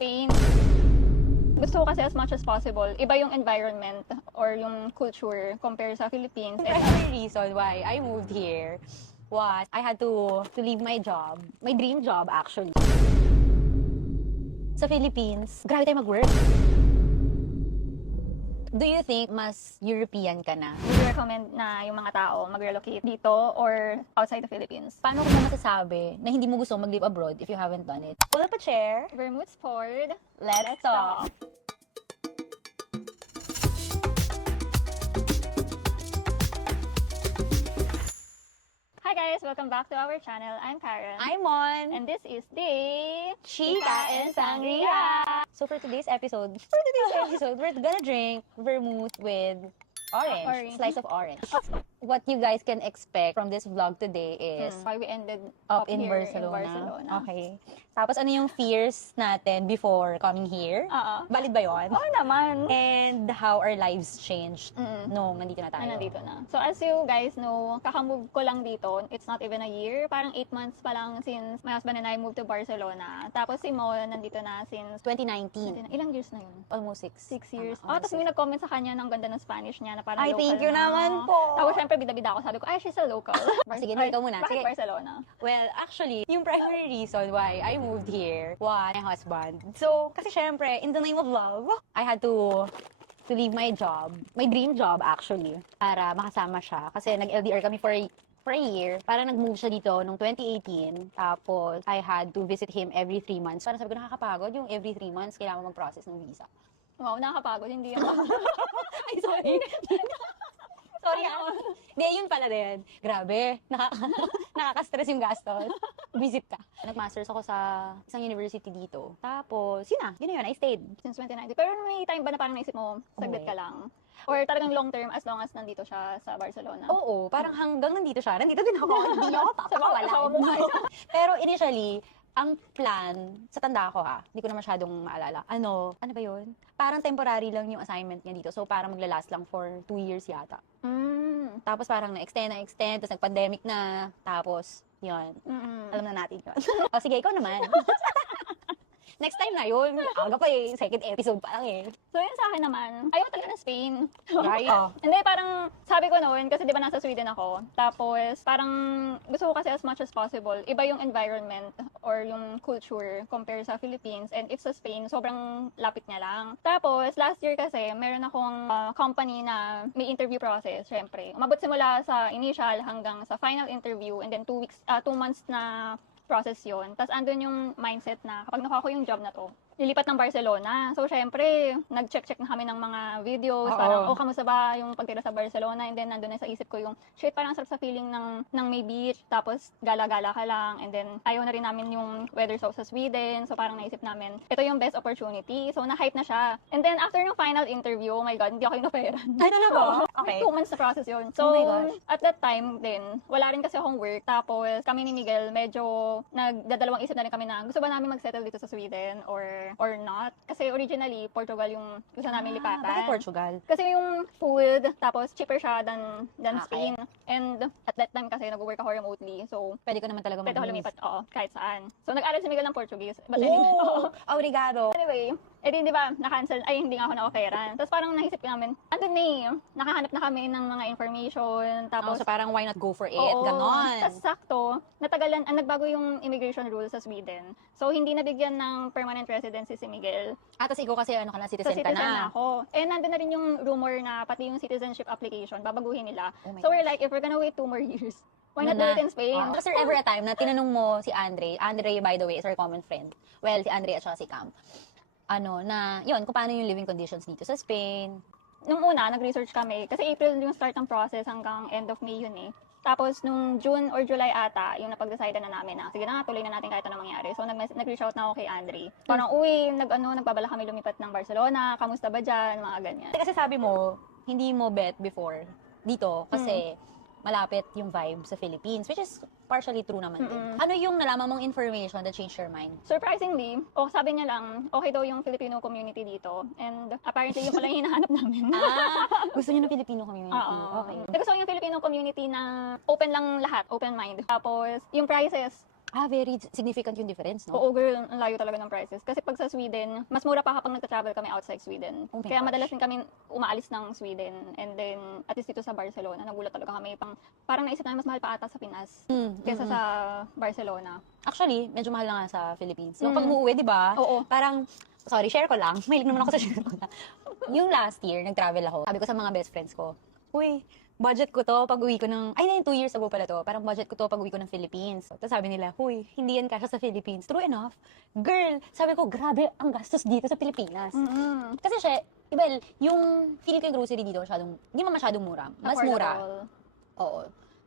Spain. Gusto ko kasi as much as possible, iba yung environment or yung culture compare sa Philippines. The primary reason why I moved here was I had to leave my job, my dream job actually. Sa Philippines, grabe tayo mag-work. Do you think mas European ka na? Would you recommend na yung mga tao mag-relocate dito or outside the Philippines? Paano ko mo masasabi na hindi mo gusto mag-live abroad if you haven't done it? Pull up a chair. Vermouth Sport. Let's talk. Hi guys! Welcome back to our channel. I'm Karen. I'm on. And this is the Chica and Sangria. So for today's episode, we're gonna drink vermouth with orange. Slice of orange. What you guys can expect from this vlog today is why we ended up up in here Barcelona. in Barcelona. Okay. Tapos ano yung fears natin before coming here? Valid ba yun? Oo naman. And how our lives changed nung nandito na tayo. Nandito na. So as you guys know, kakamove ko lang dito. It's not even a year. Parang 8 months pa lang since my husband and I moved to Barcelona. Tapos si Mo nandito na since 2019. Ilang years na yun? Almost 6. 6 years. Almost Tapos may nag-comment sa kanya ng ganda ng Spanish niya na parang Ay, local thank you na. naman po. Tapos syempre bida-bida ako. Sabi ko, ay, she's a local. Sige, ikaw muna. Bakit Sige. Barcelona? Well, actually, yung primary reason why I moved here was my husband. So, kasi syempre, in the name of love, I had to leave my job, my dream job actually, para makasama siya. Kasi nag-LDR kami for a year. Para nag-move siya dito noong 2018. Tapos, I had to visit him every 3 months. Parang sabi ko, nakakapagod yung every 3 months, kailangan mag-process ng visa. Wow, nakakapagod. Hindi ako. Ay, sorry. Sorry ako. Hindi, yun pala din. Grabe. Nakaka-stress yung gastos. Visit ka. Nag-masters ako sa isang university dito. Tapos, yun na. Yun na yun. I stayed. Since 2019. Pero may time ba na parang naisip mo, saglit ka lang? Or talagang long term as long as nandito siya sa Barcelona? Oo. Parang hanggang nandito siya. Nandito din ako. Hindi niyo ako Asawa papakawalan. mo ba? Pero initially, ang plan, sa tanda ko hindi ko na masyadong maalala. Ano ba yun? Parang temporary lang yung assignment niya dito. So, parang maglalast lang for 2 years yata. Tapos parang na-extend, tapos nag-pandemic na. Tapos, yun. Alam na natin yun. O sige, ikaw naman. Next time na yun. Aga pa eh. Second episode pa lang eh. So yun sa akin naman, ayaw talaga ng Spain. Right? Hindi, parang sabi ko noon, kasi di ba nasa Sweden ako, tapos parang gusto ko kasi as much as possible, iba yung environment or yung culture compare sa Philippines, and if sa Spain, sobrang lapit niya lang. Tapos last year kasi, meron akong company na may interview process, syempre. Umabot simula sa initial hanggang sa final interview, and then 2 months na process yun. Tapos andun yung mindset na kapag nakuha ko yung job na to, lilipat ng Barcelona. So, syempre, nag-check na kami ng mga videos. Parang, kamusta ba yung pagtira sa Barcelona? And then, nandun na sa isip ko yung, shit, parang sarap sa feeling ng may beach. Tapos, gala-gala ka lang. And then, ayaw na rin namin yung weather sa Sweden. So, parang naisip namin, ito yung best opportunity. So, na-hype na siya. And then, after ng final interview, oh my God, hindi ako inoperan. Ay, talaga? Okay. 2 months na process yun. So, Oh my gosh. at that time din, wala rin kasi akong work. Tapos, kami ni Miguel, medyo nagdadalawang isip na rin kami na, gusto ba namin mag-settle dito sa Sweden or not? Kasi originally, Portugal yung gusto namin lipatan. Bakit Portugal? Kasi yung food, tapos cheaper siya than Okay. Spain. And at that time kasi, nag-work ako remotely. So, Pwede ko naman talaga pwede ako mag-move. lumipat, kahit saan. So, nag-aral si Miguel ng Portuguese. But anyway, Obrigado. Anyway, di ba, na-cancel, ay hindi nga ako na-offeran. Tapos parang naisip ko namin, andun na nakahanap na kami ng mga information, tapos, So parang why not go for it? oo, Ganon. tapos sakto, nagbago yung immigration rules sa Sweden. So, hindi nabigyan ng permanent residency si Miguel. Tapos ikaw kasi ano ka na, So, citizen ka citizen na na. ako. And nandun na rin yung rumor na pati yung citizenship application, babaguhin nila. Oh my So, we're gosh. like, if we're gonna wait 2 more years, why not Ano do na? it in Spain? Was there ever a time na tinanong mo si Andre, by the way, is our common friend. Well, si Andre at saka si Cam. Yun, kung paano yung living conditions dito sa Spain. Nung una, nag-research kami. Kasi April yung start ng process hanggang end of May yun eh. Tapos, nung June or July ata, yung napag-decide na namin na, sige na nga, tuloy na natin kahit anong mangyari. So, nag-reach out na ako kay Andre. Parang, nagbabala kami lumipat ng Barcelona, kamusta ba dyan, mga ganyan. Kasi sabi mo, hindi mo bet before dito kasi malapit yung vibe sa Philippines, which is partially true naman din. Ano yung nalaman mong information that changed your mind? Surprisingly, sabi niya lang, okay daw yung Filipino community dito. And apparently, yung pala yung hinahanap namin. Gusto niyo ng Filipino community? Oo. Okay. Gusto ko yung Filipino community na open lang lahat, open mind. Tapos, yung prices, Very significant yung difference, no? Oo, girl, ang layo talaga ng prices. Kasi pag sa Sweden, mas mura pa kapag nagta-travel kami outside Sweden. Oh my Kaya gosh. madalas din kami umaalis ng Sweden. And then, at least dito sa Barcelona, nagulat talaga kami. Parang naisip namin mas mahal pa ata sa Pinas kesa sa Barcelona. Actually, medyo mahal na nga sa Philippines. Nung pag umuwi, di ba? Oo. Parang, sorry, share ko lang. Mahilig naman ako sa share ko na. Yung last year, nag-travel ako. Sabi ko sa mga best friends ko, uy, budget ko to pag uwi ko ng, 2 years ago pala to. Parang budget ko to pag uwi ko ng Philippines. Tapos sabi nila, huy, hindi yan kasya sa Philippines. True enough. Girl, sabi ko, grabe ang gastos dito sa Pilipinas. Kasi well, yung feeling ko yung grocery dito hindi masyadong mura. Mas mura. Affordable. Oo.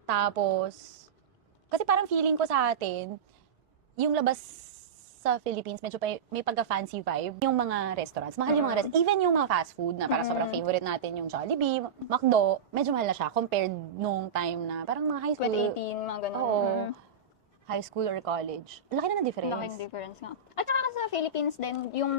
Tapos, kasi parang feeling ko sa atin, yung labas sa Philippines, medyo may pagka-fancy vibe. Yung mga restaurants, mahal yung mga restaurants. Even yung mga fast food na parang sobrang favorite natin, yung Jollibee, McDo, medyo mahal na siya compared nung time na parang mga high school. 2018, mga ganun. Oo. High school or college. Laki na ng difference. Laking difference nga. At saka kasi sa Philippines din, yung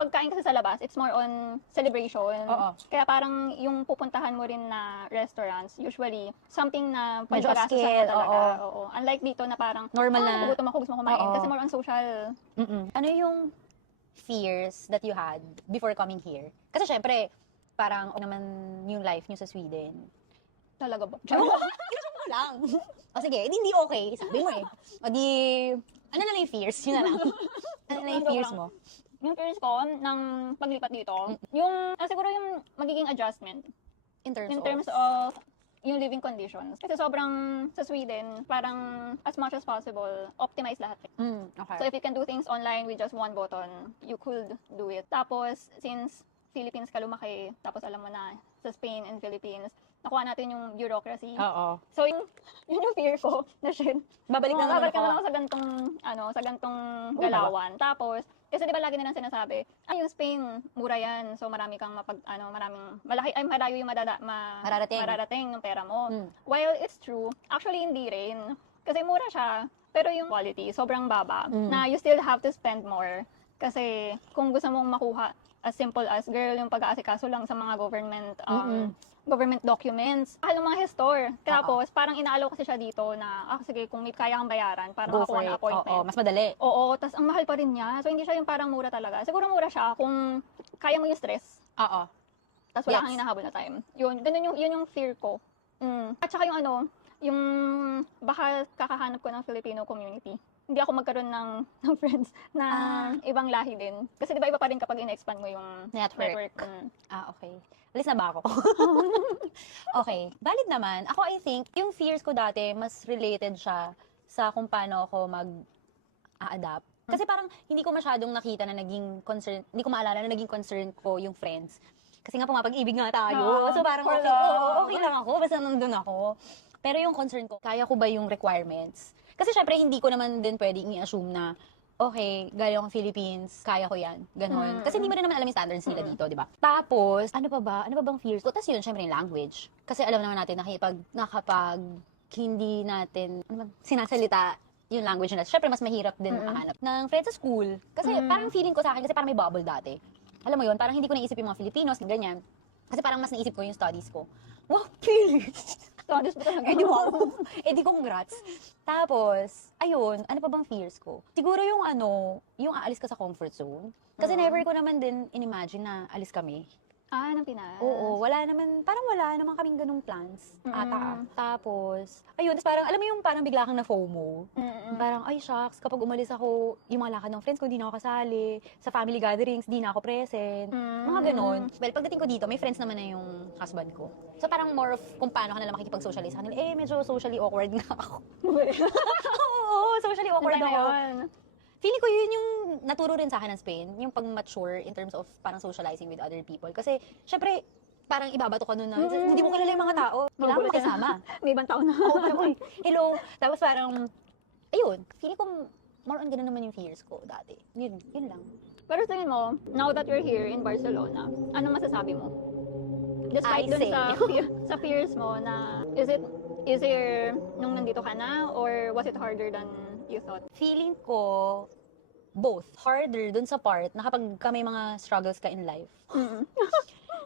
pagkain kasi sa labas, it's more on celebration. Oo. Kaya parang yung pupuntahan mo rin na restaurants, usually, something na Medyo pagkaraso upscale, mo talaga. oo. Oo. Unlike dito na parang, Normal na. nagugutom ako, gusto mo kumain. Oo. Kasi more on social. Ano yung fears that you had before coming here? Kasi syempre, parang naman yung life nyo sa Sweden. Talaga ba? Gusto mo lang. O sige, hindi okay. Sabi mo eh. O di, ano na lang yung fears? Yun na lang. Ano na yung fears mo? Yung fears ko ng paglipat dito, siguro yung magiging adjustment In in terms of yung living conditions. Kasi sobrang sa Sweden, parang as much as possible, optimize lahat. Okay. So if you can do things online with just one button, you could do it. Tapos, since Philippines ka lumaki, tapos alam mo na sa Spain and Philippines, nakuha natin yung bureaucracy. Oo. So yun yung fear ko na shit. Babalik na naman Babalik na ako. naman ako sa gantong galawan. Tapos, kasi di ba lagi nilang sinasabi, yung Spain, mura yan. So marami kang malayo yung mararating ng pera mo. While it's true, actually hindi rin. Kasi mura siya, pero yung quality, sobrang baba. Na you still have to spend more. Kasi kung gusto mong makuha, as simple as, girl, yung pag-aasikaso lang sa mga government documents. Mahal ng mga gestor. Tapos, parang inaalaw kasi siya dito na, sige, kung may kaya kang bayaran para Go makakuha for ng it. appointment. Oo, mas madali. Oo, tas ang mahal pa rin niya. So, hindi siya yung parang mura talaga. Siguro mura siya kung kaya mo yung stress. Oo. Tas wala Yes. kang hinahabol na time. Yun yung fear ko. At saka yung baka kakahanap ko ng Filipino community. Hindi ako magkaroon ng friends na ibang lahi din. Kasi di ba iba pa rin kapag in-expand mo yung Network. network. Okay. Alis na ba ako? Okay. Valid naman. Ako, I think, yung fears ko dati, mas related siya sa kung paano ako mag-a-adapt. Kasi parang hindi ko masyadong nakita na naging concern, hindi ko maalala na naging concern ko yung friends. Kasi nga pumapag-ibig nga tayo. So parang for okay, love. okay lang ako, basta nandun ako. Pero yung concern ko, kaya ko ba yung requirements? Kasi syempre, hindi ko naman din pwedeng i-assume na, okay, galing akong Philippines, kaya ko yan. Ganon. Kasi hindi mo rin naman alam yung standards nila dito, di ba? Tapos, ano pa ba? Ano ba bang fears ko? Tapos yun, syempre yung language. Kasi alam naman natin na kapag hindi natin sinasalita yung language nila, syempre mas mahirap din makahanap ng friends sa school. Kasi parang feeling ko sa akin, kasi parang may bubble dati. Alam mo yun, parang hindi ko naisip yung mga Filipinos, ganyan. Kasi parang mas naisip ko yung studies ko. Wow, fears! Studies mo talaga. Eh di congrats. Tapos, ayun, ano pa bang fears ko? Siguro yung yung aalis ka sa comfort zone. Kasi never ko naman din in-imagine na alis kami. Ng Pinas. Oo, wala naman kaming ganung plans. Ata. Tapos, ayun, tapos parang, alam mo yung parang bigla kang na FOMO. Parang, ay shucks, kapag umalis ako, yung mga lakad ng friends ko, hindi na ako kasali. Sa family gatherings, di na ako present. Mga ganon. Well, pagdating ko dito, may friends naman na yung husband ko. So parang more of kung paano ka nalang makikipag-socialize sa kanila. Medyo socially awkward nga ako. Oo, socially awkward ako. Feeling ko yun yung naturo rin sa akin ng Spain, yung pag-mature in terms of parang socializing with other people. Kasi, syempre, parang ibabato ka nun na, hindi mo kilala yung mga tao. Kailangan mo kasama. May ibang tao na. Oo, parang, "Uy, hello." Tapos parang, ayun, feeling ko more on ganun naman yung fears ko dati. Yun lang. Pero tingin mo, now that you're here in Barcelona, ano masasabi mo? Despite I dun say. sa fears mo na, is it easier nung nandito ka na, or was it harder than you thought? Feeling ko, both. Harder dun sa part na kapag ka may mga struggles ka in life.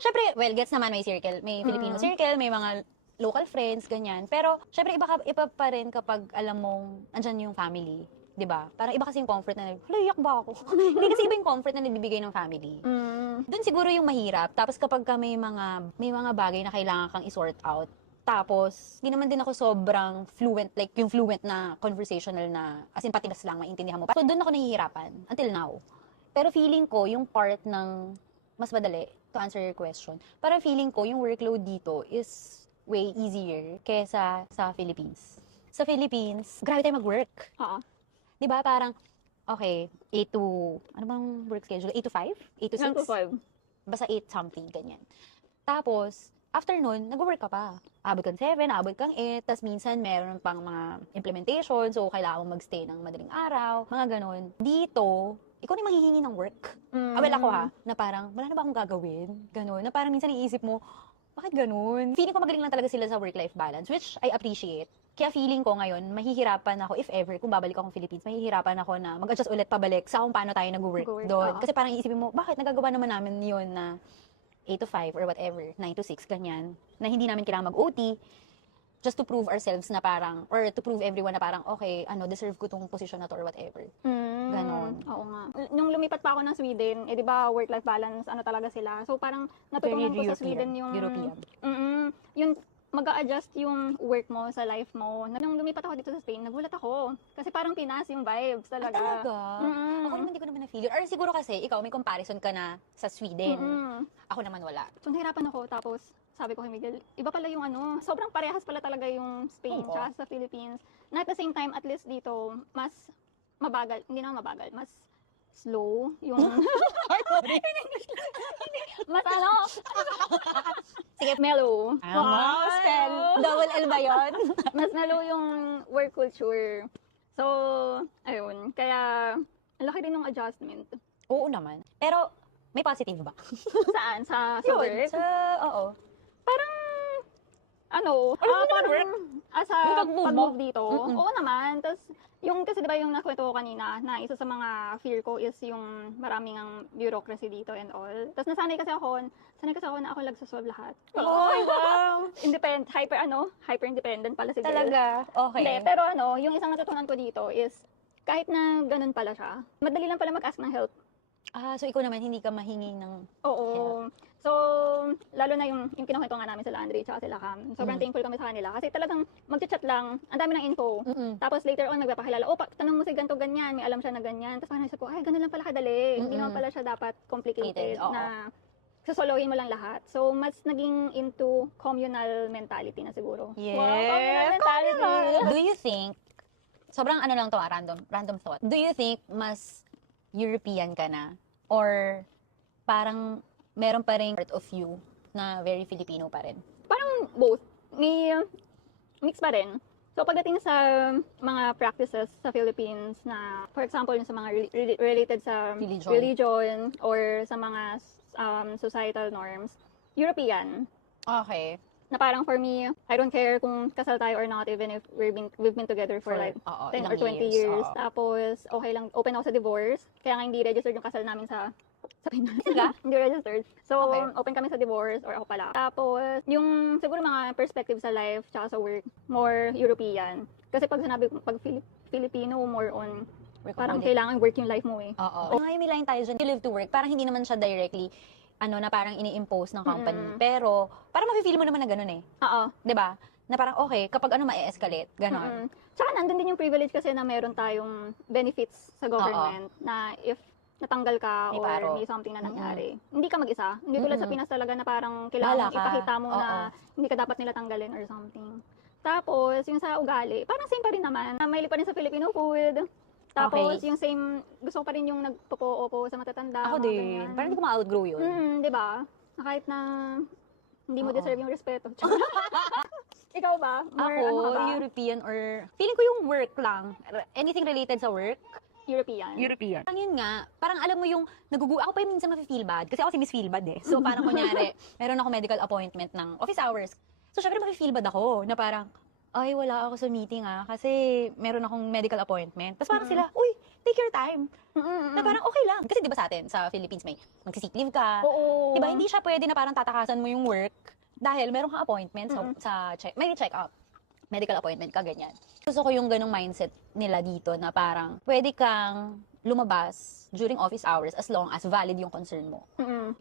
Syempre, well, gets naman may circle. May Filipino circle, may mga local friends, ganyan. Pero, syempre, iba pa rin kapag alam mong andyan yung family. 'Di ba? Parang iba kasi yung comfort na, hala, iyak ba ako? Hindi kasi iba yung comfort na nabibigay ng family. Doon siguro yung mahirap. Tapos kapag ka may mga bagay na kailangan kang i-sort out, tapos, hindi naman din ako sobrang fluent, like yung fluent na conversational na, as in patigas lang, maintindihan mo. So, doon ako nahihirapan, until now. Pero feeling ko, yung part ng mas madali, to answer your question, parang feeling ko, yung workload dito is way easier kesa sa Philippines. Sa Philippines, grabe tayo mag-work. Oo. Di ba? Parang, okay, 8 to, ano bang work schedule? 8 to 5? 8 to 6? 9 to 5. Basta 8 something, ganyan. Tapos, after nun, nag-work ka pa. Abot kang 7, abot kang 8, tas minsan meron pang mga implementation, so kailangan mong magstay ng madaling araw, mga ganon. Dito, ikaw na yung manghihingi ng work. Well, ako ha, na parang, wala na ba akong gagawin? Ganon, na parang minsan iisip mo, bakit ganon? Feeling ko magaling lang talaga sila sa work-life balance, which I appreciate. Kaya feeling ko ngayon, mahihirapan ako, if ever, kung babalik akong Philippines, mahihirapan ako na mag-adjust ulit pabalik sa kung paano tayo nag-work doon. Kasi parang iisipin mo, bakit nagagawa naman namin yun na 8 to 5 or whatever, 9 to 6, ganyan, na hindi namin kailangan mag-OT, just to prove ourselves na parang, or to prove everyone na parang, okay, deserve ko tong position na to or whatever. Ganon. Oo nga. Nung lumipat pa ako ng Sweden, di ba work-life balance, talaga sila. So parang natutunan ko sa Sweden yung... European. Yung mag-a-adjust yung work mo sa life mo. Nung lumipat ako dito sa Spain, nagulat ako. Kasi parang Pinas yung vibes talaga. Talaga? Ako naman, hindi ko naman na-feel yun. Or siguro kasi, ikaw, may comparison ka na sa Sweden. Ako naman wala. So nahirapan ako, tapos sabi ko kay Miguel, iba pala yung sobrang parehas pala talaga yung Spain tsaka sa Philippines. Na at the same time, at least dito, mas mabagal, hindi na mabagal, mas slow yung... mas sige, mellow. Spell. Double L ba yun? Mas mellow yung work culture. So, ayun. Kaya, ang laki din ng adjustment. Oo naman. Pero, may positive ba? Saan? Sa Yun, work? oo. Parang, sa Yung pag-move mo? pag-move dito, oo naman. Tapos, kasi diba yung nakwento ko kanina, na isa sa mga fear ko is yung maraming ang bureaucracy dito and all. Tapos nasanay kasi ako na ako nagsosolve lahat. Oh, wow! Hyper independent pala si girl. Talaga? Okay. Hindi, pero yung isang natutunan ko dito is, kahit na ganun pala siya, madali lang pala mag-ask ng help. So ikaw naman, hindi ka mahingi ng... Oo. So, lalo na yung kinukwento nga namin sila Andre tsaka sila Cam. Sobrang thankful kami sa kanila. Kasi talagang mag-chat lang, ang dami ng info. Tapos later on, nagpapakilala, tanong mo si ganito ganyan, may alam siya na ganyan. Tapos parang naisip ko, ay, ganun lang pala kadali. Hindi naman pala siya dapat complicated na susolohin mo lang lahat. So, mas naging into communal mentality na siguro. Yes! Wow, communal mentality! Do you think, sobrang lang to, random thought. Do you think mas European ka na? Or parang meron pa rin part of you na very Filipino pa rin? Parang both. May mix pa rin. So pagdating sa mga practices sa Philippines na, for example, yung sa mga related sa religion or sa mga societal norms, European. Okay. Na parang for me, I don't care kung kasal tayo or not, even if we've been together for like 10 or 20 years. Tapos, okay lang, open ako sa divorce. Kaya nga hindi registered yung kasal namin sa Pinas. Hindi registered. So, open kami sa divorce, or ako pala. Tapos, yung siguro mga perspective sa life tsaka sa work, more European. Kasi pag Filipino, more on, parang kailangan work yung life mo eh. Oo. Ngayon may line tayo dyan, you live to work. Parang hindi naman siya directly na parang ini-impose ng company. Pero, parang mafe-feel mo naman na gano'n eh. Oo. 'Di ba? Na parang okay, kapag ma-escalate, gano'n. Tsaka nandun din yung privilege kasi na meron tayong benefits sa government na if natanggal ka or may something na nangyari, hindi ka mag-isa. Hindi tulad sa Pinas talaga na parang kailangan ipakita mo na hindi ka dapat nila tanggalin or something. Tapos, yung sa ugali, parang same pa rin naman. Mahilig pa rin sa Filipino food. Tapos, yung same, gusto ko pa rin yung nagpopo-opo sa matatanda. Ako din. Parang hindi ko ma-outgrow yun. Di ba? Kahit na hindi mo deserve yung respeto. Ikaw ba? Ako, European or... Feeling ko yung work lang. Anything related sa work. European. Parang yun nga, parang alam mo yung ako pa yung minsan ma-feel bad. Kasi ako si Miss Feel Bad eh. So parang kunyari, meron ako medical appointment ng office hours. So syempre ma-feel bad ako na parang, ay, wala ako sa meeting kasi meron akong medical appointment. Tapos parang sila, uy, take your time. Na parang okay lang. Kasi di ba sa atin, sa Philippines may magsisick leave ka. Oo. Di ba, hindi siya pwede na parang tatakasan mo yung work Dahil meron kang appointment sa may check-up. Medical appointment ka, ganyan. Gusto ko yung ganong mindset nila dito na parang pwede kang lumabas during office hours as long as valid yung concern mo.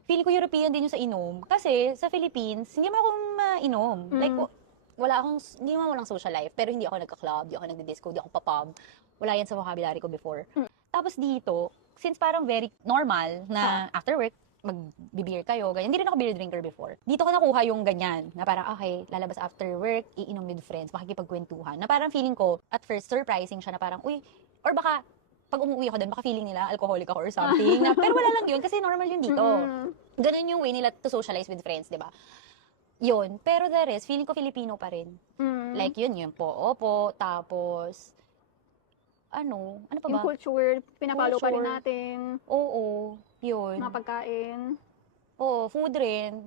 Feeling ko European din yung sa inom. Kasi sa Philippines, hindi mo ako mainom. Like, hindi naman walang social life, pero hindi ako nagka-club, hindi ako nagdi-disco, hindi ako pa-pub. Wala yan sa vocabulary ko before. Tapos dito, since parang very normal na after work, mag-beer kayo, ganyan. Hindi rin ako beer drinker before. Dito ko nakuha yung ganyan, na parang, okay, lalabas after work, iinom with friends, makikipagkwentuhan. Na parang feeling ko, at first, surprising siya na parang, uy, or baka, pag umuwi ako doon, baka feeling nila alcoholic ako or something. Pero wala lang yun, kasi normal yun dito. Ganun yung way nila to socialize with friends, di ba? Yun. Pero the rest, feeling ko Filipino pa rin. Like yun po. Opo. Tapos, ano pa ba? Yung culture, pinapalo pa rin natin. Oo. Yun. Mga pagkain. Oo, food rin.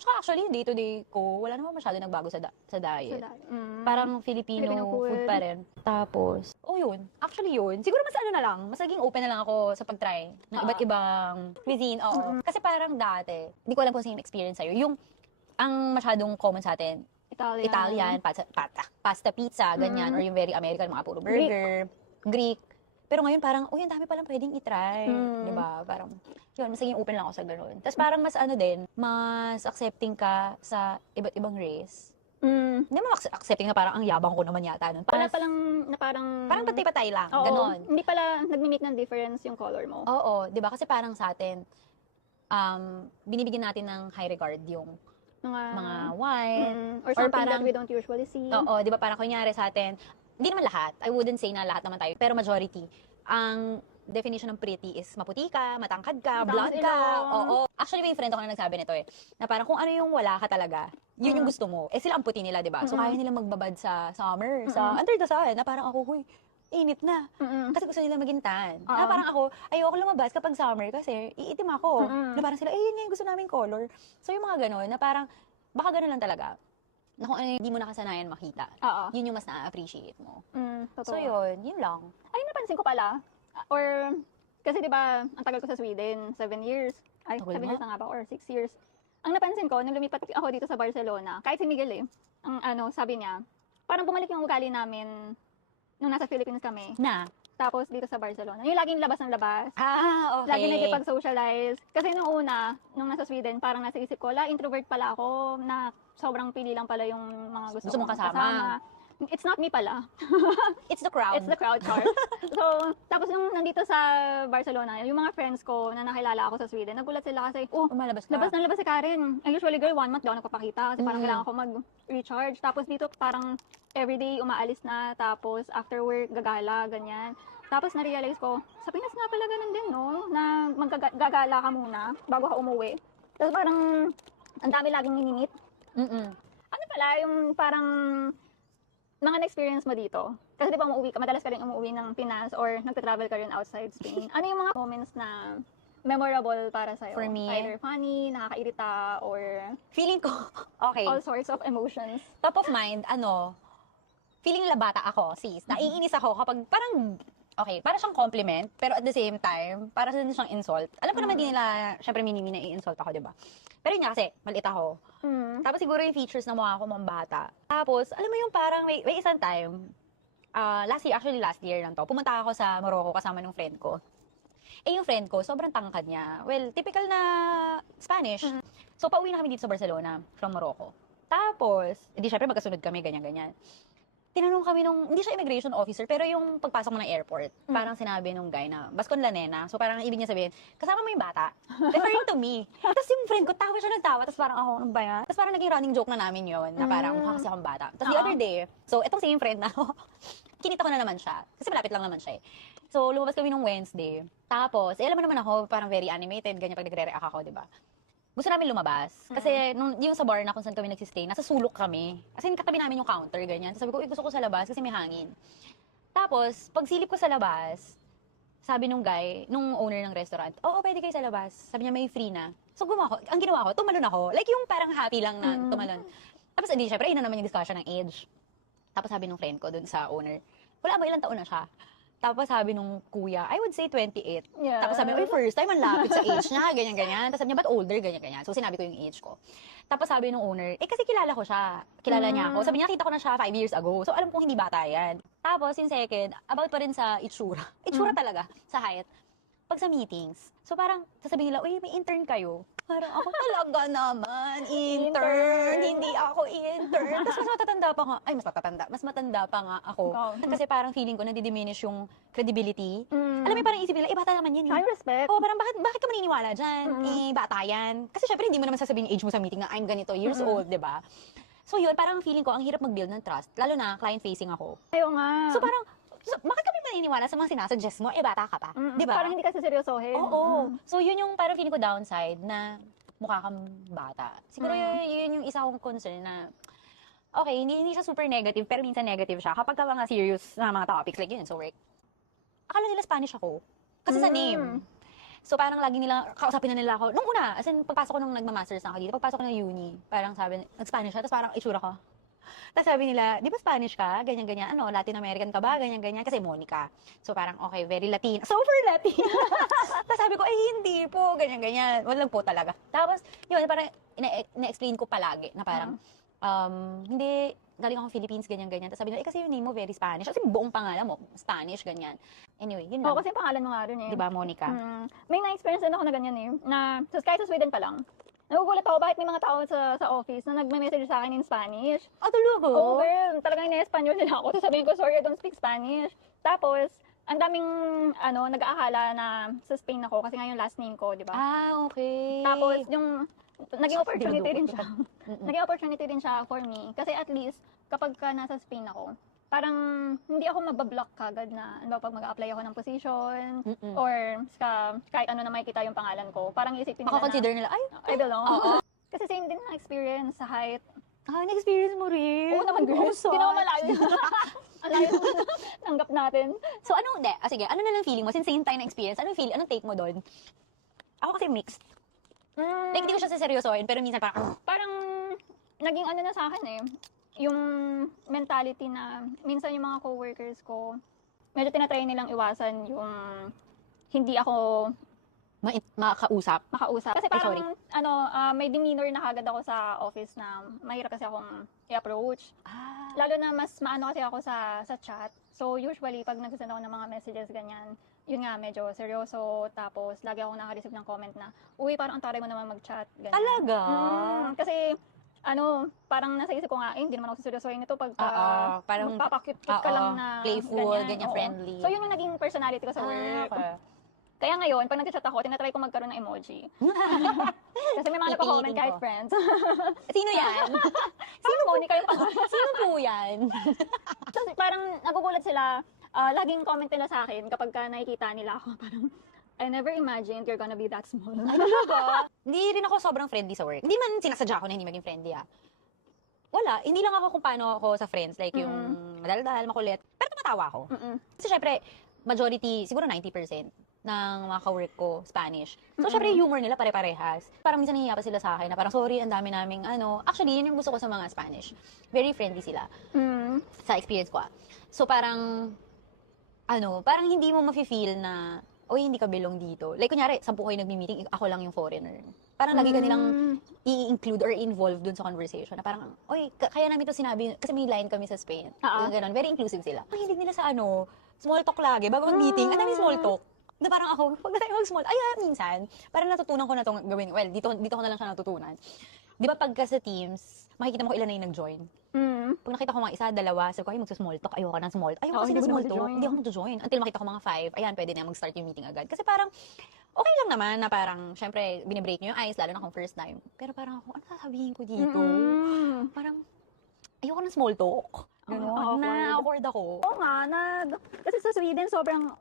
Tsaka actually, yung day-to-day ko, wala naman masyado nagbago sa diet. Parang Filipino food pa rin. Tapos, yun. Actually yun. Siguro mas ano na lang, mas naging open na lang ako sa pag-try ng iba't ibang cuisine. Oo. Kasi parang dati, hindi ko alam kung same experience sa'yo. Yung, ang masyadong common sa atin, Italian, pasta, pizza, ganyan. Or yung very American, mga puro burger, Greek. Pero ngayon parang, ang dami palang pwedeng itry. Diba? Parang, yun, mas naging open lang ako sa gano'n. Tapos parang mas mas accepting ka sa iba't ibang race. Hindi mo accepting na parang ang yabang ko naman yata nun. Wala palang, na parang patay-patay lang, oo, gano'n. Hindi pala nagmi-make ng difference yung color mo. Oo, diba? Kasi parang sa atin, binibigyan natin ng high regard yung mga white. Or something that we don't usually see. Oo, di ba parang kunyari sa atin, hindi naman lahat, I wouldn't say na lahat naman tayo, pero majority, ang definition ng pretty is maputi ka, matangkad ka, blonde ka. Oo. Actually, may friend ako na nagsabi nito na parang kung ano yung wala ka talaga, yun yung gusto mo. Sila ang puti nila, di ba? So, kaya nila magbabad sa summer, sa under the sun, na parang ako, huy, init na. Kasi gusto nila maging tan. Na parang ako, ayoko lumabas kapag summer kasi iitim ako. Na parang sila, yun yung gusto namin color. So yung mga ganon, na parang, baka ganon lang talaga. Na kung ano yung hindi mo nakasanayan makita. Yun yung mas na-appreciate mo. So yun lang. Ay, napansin ko pala. Or, kasi diba, ang tagal ko sa Sweden, 7 years. Ay, 7 years na nga ba? Or 6 years. Ang napansin ko, nung lumipat ako dito sa Barcelona, kahit si Miguel ang sabi niya, parang bumalik yung ugali namin nung nasa Philippines kami. Tapos dito sa Barcelona. Yung laging labas ng labas. Okay. Laging nagkipag-socialize. Kasi nung nung nasa Sweden, parang nasa isip ko, introvert pala ako, na sobrang pili lang pala yung mga gusto mong kasama. It's not me pala. It's the crowd. It's the crowd, char. So, tapos nung nandito sa Barcelona, yung mga friends ko na nakilala ako sa Sweden, nagulat sila kasi, malabas ka. labas na labas si Karen. Usually girl, 1 month daw nagpapakita kasi parang kailangan ko mag-recharge. Tapos dito parang everyday umaalis na, tapos after work, gagala, ganyan. Tapos na-realize ko, sa Pinas nga pala ganun din, no? Na maggagala ka muna bago ka umuwi. Tapos parang ang dami laging niningit. Ano pala yung parang mga na-experience mo dito? Kasi di ba madalas ka rin umuwi ng Pinas or nagta-travel ka rin outside Spain. Ano yung mga moments na memorable para sa'yo? For me? Either funny, nakakairita, or Feeling ko, okay. all sorts of emotions. Top of mind, feeling labata ako, sis. Naiinis ako kapag parang, okay, para siyang compliment, pero at the same time, para din siyang insult. Alam ko naman din nila, syempre minimi na i-insult ako, di ba? Pero yun nga kasi, maliit ako. Tapos siguro yung features na mukha ko mga bata. Tapos, alam mo yung parang, may isang time, last year lang to, pumunta ako sa Morocco kasama ng friend ko. Yung friend ko, sobrang tangkad niya. Well, typical na Spanish. So, pauwi na kami dito sa Barcelona from Morocco. Tapos, hindi syempre magkasunod kami, ganyan-ganyan. Tinanong kami hindi siya immigration officer, pero yung pagpasok mo ng airport, parang sinabi nung guy na, Baskon la nena. So parang ibig niya sabihin, kasama mo yung bata. Referring to me. Tapos yung friend ko, tawa siya nagtawa. Tapos parang ako, ano ba yan? Tapos parang naging running joke na namin yon na parang mukha kasi akong bata. Tapos the other day, so itong same friend na ako, kinita ko na naman siya. Kasi malapit lang naman siya eh. So lumabas kami nung Wednesday. Tapos, alam mo naman ako, parang very animated, ganyan pag nagre-react ako, di ba? Gusto namin lumabas. Kasi yung sa bar na kung saan kami nagsistay, nasa sulok kami. Kasi katabi namin yung counter, ganyan. Sabi ko, gusto ko sa labas kasi may hangin. Tapos, pag silip ko sa labas, sabi nung guy, nung owner ng restaurant, oo, pwede kayo sa labas. Sabi niya, may free na. So, ang ginawa ko, tumalon ako. Like yung parang happy lang na tumalon. Tapos, hindi, syempre, yun na naman yung discussion ng age. Tapos sabi nung friend ko dun sa owner, wala mo, ilang taon na siya? Tapos sabi nung kuya, I would say 28. Yeah. Tapos sabi, first time, ang lapit sa age niya, ganyan-ganyan. Tapos sabi niya, ba't older, ganyan-ganyan. So sinabi ko yung age ko. Tapos sabi nung owner, kasi kilala ko siya. Kilala niya ako. Sabi niya, nakita ko na siya 5 years ago. So alam kong hindi bata yan. Tapos yung second, about pa rin sa itsura. Itsura talaga, sa height. Pag sa meetings, so parang sasabihin nila, uy, may intern kayo. Parang ako talaga naman, intern. Hindi ako intern. Tapos mas matatanda pa nga. Ay, mas matanda pa nga ako. Wow. Kasi parang feeling ko nadidiminish yung credibility. Alam mo, parang isip nila, bata naman yan. High respect. Oo, parang bakit ka maniniwala dyan? Bata yan. Kasi syempre, hindi mo naman sasabihin yung age mo sa meeting na I'm ganito years old, di ba? So yun, parang feeling ko, ang hirap mag-build ng trust. Lalo na, client-facing ako. Ayaw nga. So parang, bakit kami maniniwala sa mga sinasuggest mo? Bata ka pa. Di ba? Parang hindi ka seryosohin. Oo. So, yun yung parang feeling ko downside na mukha kang bata. Siguro yun yung isa kong concern na, okay, hindi siya super negative, pero minsan negative siya. Kapag ka mga serious na mga topics, like yun, so work. Akala nila Spanish ako. Kasi sa name. So, parang lagi nila, kausapin na nila ako. Nung una, as in, pagpasok ko nung nagmamasters na ako dito, pagpasok ko ng uni, parang sabi, nag-Spanish siya, tapos parang itsura ko. Tapos sabi nila, di ba Spanish ka? Ganyan-ganyan. Ano, Latin American ka ba? Ganyan-ganyan. Kasi Monica. So parang, okay, very Latin. Super Latin. Tapos sabi ko, hindi po. Ganyan-ganyan. Walang po talaga. Tapos, yun, parang, ina-explain ko palagi na parang, hindi, galing akong Philippines, ganyan-ganyan. Tapos sabi nila, kasi yung name mo very Spanish. Kasi buong pangalan mo, Spanish, ganyan. Anyway, yun lang. Oo, kasi yung pangalan mo nga rin eh. Di ba, Monica? May na-experience din ako na ganyan eh. Na, kahit sa Sweden pa lang. Nagugulat ako bakit may mga tao sa office na nagme-message sa akin in Spanish. Talaga? Oo, girl. Talagang ina-Espanyol nila ako. Tapos sabihin ko, sorry, I don't speak Spanish. Tapos, ang daming, nag-aakala na sa Spain ako kasi nga yung last name ko, di ba? Okay. Tapos, yung, naging opportunity Dinuduko rin siya. Naging opportunity rin siya for me. Kasi at least, kapag ka nasa Spain ako, parang hindi ako mabablock kagad na, pag mag-apply ako ng position, or kahit ano na makikita yung pangalan ko, parang isipin nila Makakonsider nila, ay, I don't know. Oo. Kasi same din ang experience sa height. Na-experience mo rin? Oo naman, girl. Hindi naman malayo. Ang layo na tanggap natin. So, sige, ano na lang feeling mo? Since same time na experience, anong take mo doon? Ako kasi mixed. Like, hindi ko siya seryosohin, pero minsan Parang, naging na sa akin eh. Yung mentality na, minsan yung mga coworkers ko, medyo tinatry nilang iwasan yung hindi ako makausap. Kasi sorry. parang, may demeanor na kagad ako sa office na mahirap kasi akong i-approach. Lalo na mas maano kasi ako sa chat. So, usually, pag nagsasend ako ng mga messages ganyan, yun nga, medyo seryoso. Tapos, lagi ako naka-receive ng comment na, uy, parang ang taray mo naman mag-chat. Ganyan. Talaga? Kasi, parang nasa isip ko nga, hindi naman ako seryosohin nito pag parang magpapakit-cute ka lang na playful, ganyan, oo. friendly. So, yun yung naging personality ko sa work. Okay. Kaya ngayon, pag nag-chat ako, tinatry ko magkaroon ng emoji. Kasi may mga nagko-comment kahit ko. friends. Sino yan? Sino Monica yung pangalan? Sino po yan? Tapos parang nagugulat sila, laging comment nila sa akin kapag nakikita nila ako, parang, I never imagined you're gonna be that small. Ay, talaga? Hindi rin ako sobrang friendly sa work. Hindi man sinasadya ko na hindi maging friendly, Wala. Hindi lang ako kung paano ako sa friends. Like yung madaldal, makulit. Pero tumatawa ako. Kasi syempre, majority, siguro 90% ng mga ka-work ko, Spanish. So, syempre, humor nila pare-parehas. Parang minsan nahihiya pa sila sa akin na parang, sorry, ang dami naming Actually, yun yung gusto ko sa mga Spanish. Very friendly sila. Sa experience ko, So, parang, parang hindi mo mafe-feel na, oy, hindi ka belong dito. Like, kunyari, 10 kayo nagmi-meeting, ako lang yung foreigner. Parang lagi ka nilang i-include or involve dun sa conversation. Na parang, oy, kaya namin to sinabi, kasi may line kami sa Spain. Ganun, very inclusive sila. Ang hilig nila sa small talk lagi, bago ang meeting, ang dami small talk. Na parang ako, pag na tayo mag-small, minsan, parang natutunan ko na itong gawin. Well, dito ko na lang siya natutunan. Di ba pagka sa Teams, makikita mo kung ilan na yung nag-join. Pag nakita ko mga isa, dalawa, sabi ko, ay, mag-small talk, ayoko ng small talk. Ayoko kasi ng small talk, hindi ako mag-join. Until makita ko mga 5, ayan, pwede na mag-start yung meeting agad. Kasi parang, okay lang naman na parang, syempre, binibreak nyo yung ice, lalo na kung first time. Pero parang ako, ano sasabihin ko dito? Parang, ayoko ng small talk. Gano'n, na-awkward ako. Oo nga, kasi sa Sweden, sobrang,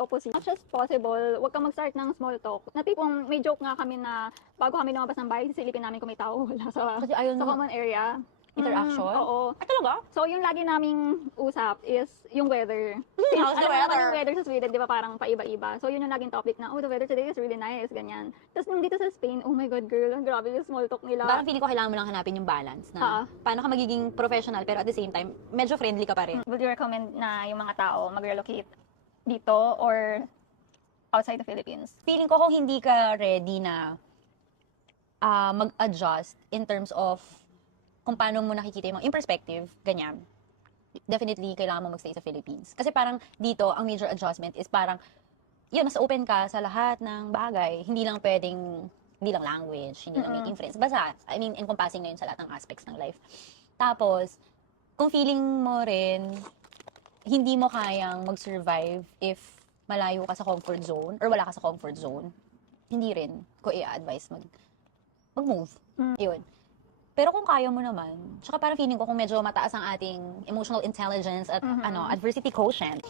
opposite. As much as possible, huwag kang mag-start ng small talk. Na tipong, may joke nga kami na, bago kami lumabas ng bahay, sisilipin namin kung may tao wala sa common area. Interaction? Oo. Ay, talaga? So, yung lagi naming usap is yung weather. How's the Alam mo naman weather? yung weather sa Sweden, di ba parang paiba-iba. So, yun yung laging topic na, the weather today is really nice, ganyan. Tapos, nung dito sa Spain, oh my God, girl, grabe yung small talk nila. Parang feeling ko kailangan mo lang hanapin yung balance na paano ka magiging professional pero at the same time, medyo friendly ka pa rin. Would you recommend na yung mga tao mag-relocate dito or outside the Philippines? Feeling ko kung hindi ka ready na mag-adjust in terms of kung paano mo nakikita yung in perspective, ganyan. Definitely, kailangan mo magstay sa Philippines. Kasi parang dito, ang major adjustment is parang, yun, mas open ka sa lahat ng bagay. Hindi lang language, hindi lang making friends. Basta, I mean, encompassing na yun sa lahat ng aspects ng life. Tapos, kung feeling mo rin, hindi mo kayang mag-survive if malayo ka sa comfort zone or wala ka sa comfort zone, hindi rin ko i-advise mag-move. Yun. Pero kung kaya mo naman, tsaka parang feeling ko kung medyo mataas ang ating emotional intelligence at adversity quotient,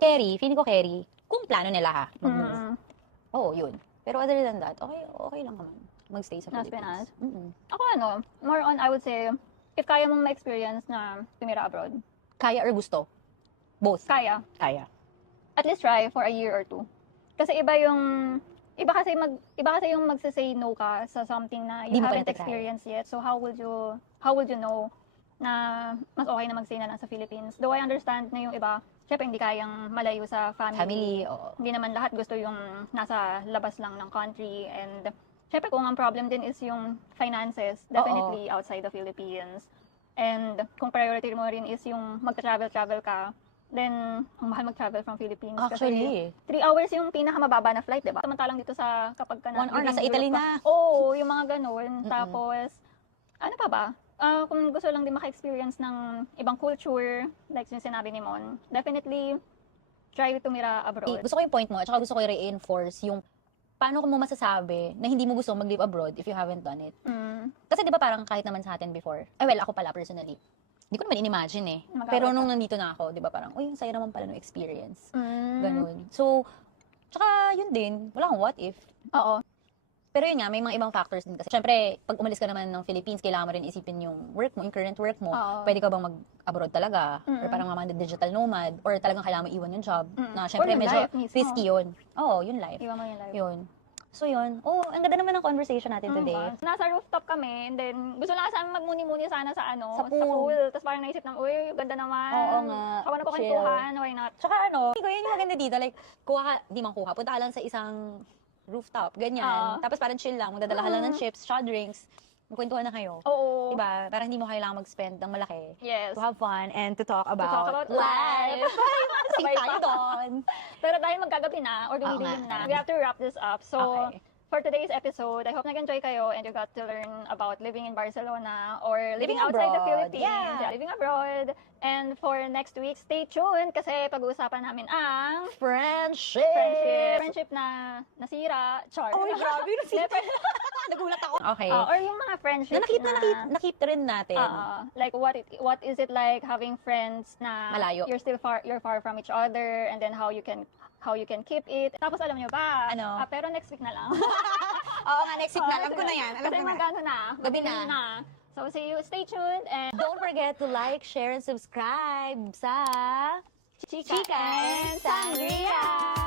feeling ko kung plano nila ha, mag-move. Oo, yun. Pero other than that, okay lang naman magstay sa Nas Philippines. Pinas? Ako more on, I would say, if kaya mong ma-experience na tumira abroad. Kaya or gusto? Both. Kaya. Kaya. At least try for a year or two. Kasi iba kasi yung magse-say no ka sa something na you Di mo pa haven't natatry. experienced yet. So how would you know na mas okay na mag-stay na lang sa Philippines? Though I understand na yung iba, syempre hindi kayang malayo sa family. Oo. Hindi naman lahat gusto yung nasa labas lang ng country. And syempre kung ang problem din is yung finances, definitely outside the Philippines. And kung priority mo rin is yung mag-travel ka, then ang mahal mag-travel from Philippines. Actually. Kasi 3 hours yung pinakamababa na flight, diba? Samantalang dito sa kapag ka 1 hour, living nasa in Italy Europe na. ka. Oo, yung mga ganun. Tapos, ano pa ba? Kung gusto lang din maka-experience ng ibang culture, like yung sinabi ni Mon, definitely try tumira abroad. Gusto ko yung point mo, at saka gusto ko i-reinforce yung paano ko mo masasabi na hindi mo gusto mag-live abroad if you haven't done it. Kasi di ba parang kahit naman sa atin before, ako pala personally, hindi ko naman in-imagine eh. Pero nung nandito na ako, di ba parang, uy, ang saya naman pala ng experience. Ganun. So, tsaka yun din, wala akong what if. Oo. Pero yun nga, may mga ibang factors din kasi. Siyempre, pag umalis ka naman ng Philippines, kailangan mo rin isipin yung work mo, yung current work mo. Oo. Pwede ka bang mag-abroad talaga? Or parang mga digital nomad? Or talagang kailangan mo iwan yung job? Na Or siyempre, yung medyo life mismo. risky yun. Oo, yun life. Iwan mo yung life. Yun. So yun. Ang ganda naman ng conversation natin today. Nasa rooftop kami, and then gusto lang sana magmuni-muni sana sa Sa sa pool. pool. Tapos parang naisip na, uy, ganda naman. Oo nga. Kawan na po Chill. kwentuhan, why not? Tsaka hindi ko yun yung maganda dito. Like, punta ka lang sa isang rooftop, ganyan. Tapos parang chill lang, magdadala ka lang ng chips, soft drinks, magkwentuhan na kayo. Oo. Diba? Parang hindi mo kailangan mag-spend ng malaki. Yes. To have fun and to talk about, about life. life. Sabay tayo doon. Pero dahil magkagabi na, or dumidilim nga. na, we have to wrap this up. So, Okay. for today's episode, I hope nag-enjoy kayo and you got to learn about living in Barcelona or living outside the abroad. Philippines. Yeah. Living abroad. And for next week, stay tuned kasi pag-uusapan namin ang friendship na nasira. Char. Oh, grabe. Never. Nagulat ako. Okay. Or yung mga friendships Nakita rin natin. like what is it like having friends na Malayo. you're far from each other, and then how you can keep it. Tapos alam nyo ba? Ano? Pero next week na lang. Oo nga, next week na. Alam next ko week na yan. Alam Kasi ko na. magano na. Gabi madilim na. So see you. Stay tuned and Don't forget to like, share, and subscribe sa Chika and Sangria!